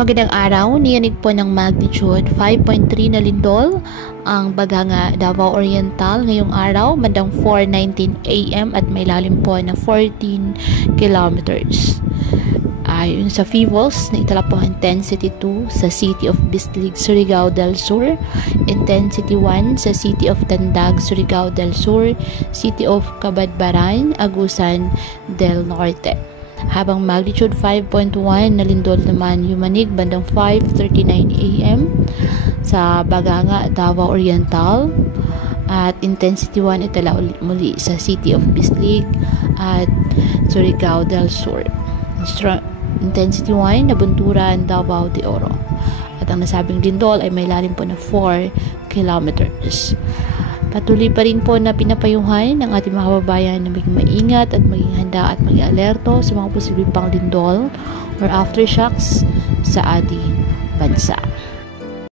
Magandang araw, niyanig po ng magnitude 5.3 na lindol ang Baganga, Davao Oriental ngayong araw, bandang 4:19 AM at may lalim po na 14 kilometers. Ayon sa FIVOLS, naitala po ang intensity 2 sa City of Bislig, Surigao del Sur, intensity 1 sa City of Tandag, Surigao del Sur, City of Cabadbaran, Agusan del Norte. Habang magnitude 5.1 na lindol naman yumanig bandang 5:39 AM sa Baganga, Davao Oriental, at intensity 1 itala muli sa City of Bislig at Surigao del Sur. Intensity 1 na Bunturan, Davao de Oro. At ang nasabing lindol ay may lalim po na 4 kilometers. Patuloy pa rin po na pinapayuhan ng ating mga kababayan na maging maingat at maging handa at maging alerto sa mga posibleng pang lindol or aftershocks sa ating bansa.